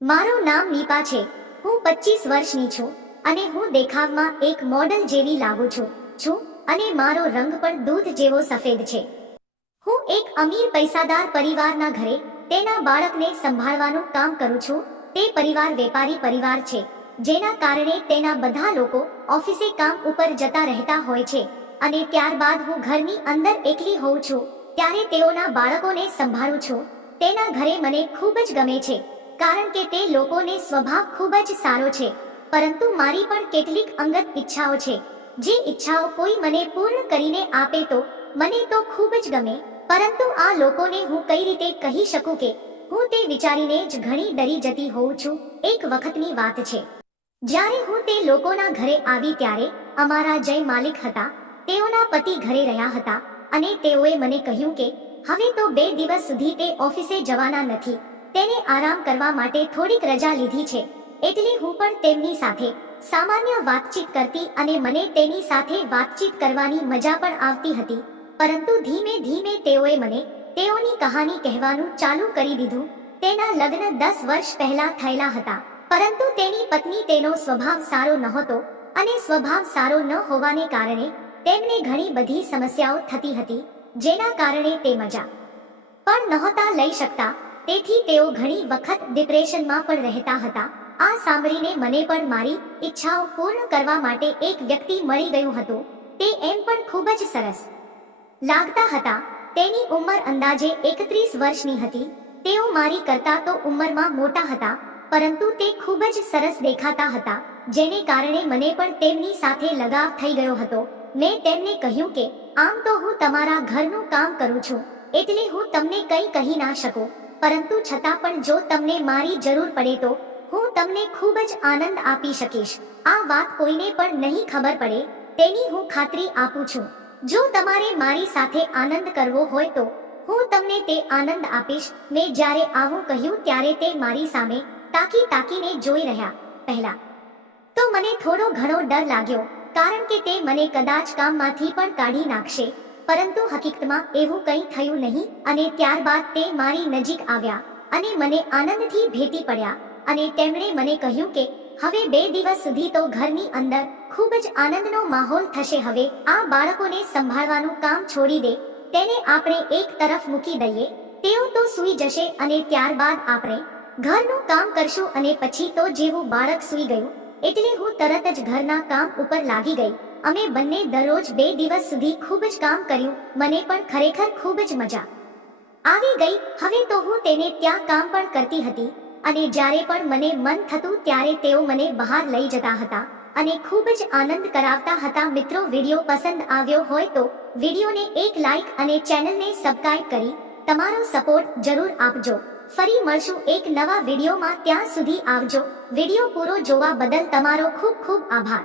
મારું નામ નીપા છે. હું 25 વર્ષની છું અને હું દેખાવમાં એક મોડલ જેવી લાગુ છું અને મારો રંગ પણ દૂધ જેવો સફેદ છે. હું એક અમીર પૈસાદાર પરિવારના ઘરે તેના બાળકને સંભાળવાનું કામ કરું છું. તે પરિવાર વેપારી પરિવાર છે, જેના કારણે તેના બધા લોકો ઓફિસે કામ ઉપર જતા રહેતા હોય છે અને ત્યારબાદ હું ઘરની અંદર એકલી હોઉં છું ત્યારે તેઓના બાળકોને સંભાળું છું. તેના ઘરે મને ખૂબ જ ગમે છે કારણ કે તે લોકોને સ્વભાવ ખૂબ જ સારો છે. પરંતુ મારી પણ કેટલીક અંગત ઈચ્છાઓ છે. જે ઈચ્છાઓ કોઈ મને પૂર્ણ કરીને આપે તો મને તો ખૂબ જ ગમે, પરંતુ આ લોકોને હું કઈ રીતે કહી શકું કે હું તે વિચારીને જ ઘણી ડરી જતી હોઉં છું. એક વખતની વાત છે, જ્યારે હું તે લોકોના ઘરે આવી ત્યારે અમારા જય માલિક હતા. તેઓના પતિ ઘરે રહ્યા હતા અને તેઓએ મને કહ્યું કે હવે તો 2 દિવસ સુધી તે ઓફિસે જવાના નથી. તેને આરામ કરવા માટે થોડીક રજા લીધી છે. એટલે હું પણ તેમની સાથે સામાન્ય વાતચીત કરતી અને મને તેની સાથે વાતચીત કરવાની મજા પણ આવતી હતી. પરંતુ ધીમે ધીમે તેઓએ મને તેઓની કહાની કહેવાનું ચાલુ કરી દીધું. તેના લગ્ન 10 વર્ષ પહેલા થયેલા હતા, પરંતુ તેની પત્ની તેનો સ્વભાવ સારો નહોતો અને સ્વભાવ સારો ન હોવાને કારણે તેમને ઘણી બધી સમસ્યાઓ થતી હતી, જેના કારણે તે મજા પણ નહોતા લઈ શકતા. તેથી તેઓ ઘણી વખત ડિપ્રેશનમાં પણ રહેતા હતા. આ સાંભળીને મને પણ મારી ઈચ્છાઓ પૂર્ણ કરવા માટે એક વ્યક્તિ મળી ગયું હતું. તે એમ પણ ખૂબ જ સરસ લાગતા હતા. તેની ઉંમર અંદાજે 31 વર્ષની હતી. તેઓ મારી કરતા તો ઉંમરમાં મોટા હતા, પરંતુ તે ખૂબ જ સરસ દેખાતા હતા, જેને કારણે મને પણ તેમની સાથે લગાવ થઈ ગયો હતો. મેં તેમને કહ્યું કે આમ તો હું તમારા ઘરનું કામ કરું છું, એટલે હું તમને કંઈ કહી ના શકું, પરંતુ છતાં પણ જો તમને મારી જરૂર પડે તો હું તમને ખૂબ જ આનંદ આપી શકીશ. આ વાત કોઈને પણ નહીં ખબર પડે તેની હું ખાતરી આપું છું. જો તમારે મારી સાથે આનંદ કરવો હોય તો હું તમને તે આનંદ આપીશ. મેં જ્યારે આવું કહ્યું ત્યારે તે મારી સામે તાકીને જોઈ રહ્યા. પહેલા તો મને થોડો ઘણો ડર લાગ્યો, કારણ કે તે મને કદાચ કામમાંથી પણ કાઢી નાખશે, પરંતુ હકીકતમાં એવું કંઈ થયું નહીં. અને ત્યારબાદ તે મારી નજીક આવ્યા અને મને આનંદથી ભેટી પડ્યા અને તેમણે મને કહ્યું કે હવે 2 દિવસ સુધી તો ઘરની અંદર ખૂબ જ આનંદનો માહોલ થશે. હવે આ બાળકોને સંભાળવાનું કામ છોડી દે, તેને આપણે એક તરફ મૂકી દઈએ, તેઓ તો સૂઈ જશે અને ત્યારબાદ આપણે ઘરનું કામ કરશું. અને પછી તો જેવું બાળક સૂઈ ગયું એટલે હું તરત જ ઘરના કામ ઉપર લાગી ગઈ. અમે બંને દરરોજ 2 દિવસ સુધી ખૂબ જ કામ કર્યું. મને પણ ખરેખર ખૂબ જ મજા આવી ગઈ. હવે તો હું તેને ત્યાં કામ પણ કરતી હતી અને જ્યારે પણ મને મન થતું ત્યારે તેઓ મને બહાર લઈ જતા હતા અને ખૂબ જ આનંદ કરાવતા હતા. મિત્રો, વિડીયો પસંદ આવ્યો હોય તો વિડીયોને એક લાઈક અને ચેનલને સબસ્ક્રાઇબ કરી તમારો સપોર્ટ જરૂર આપજો. ફરી મળશું એક નવા વિડીયોમાં. ત્યાં સુધી આવજો. વિડીયો પૂરો જોવા બદલ તમારો ખૂબ ખૂબ આભાર.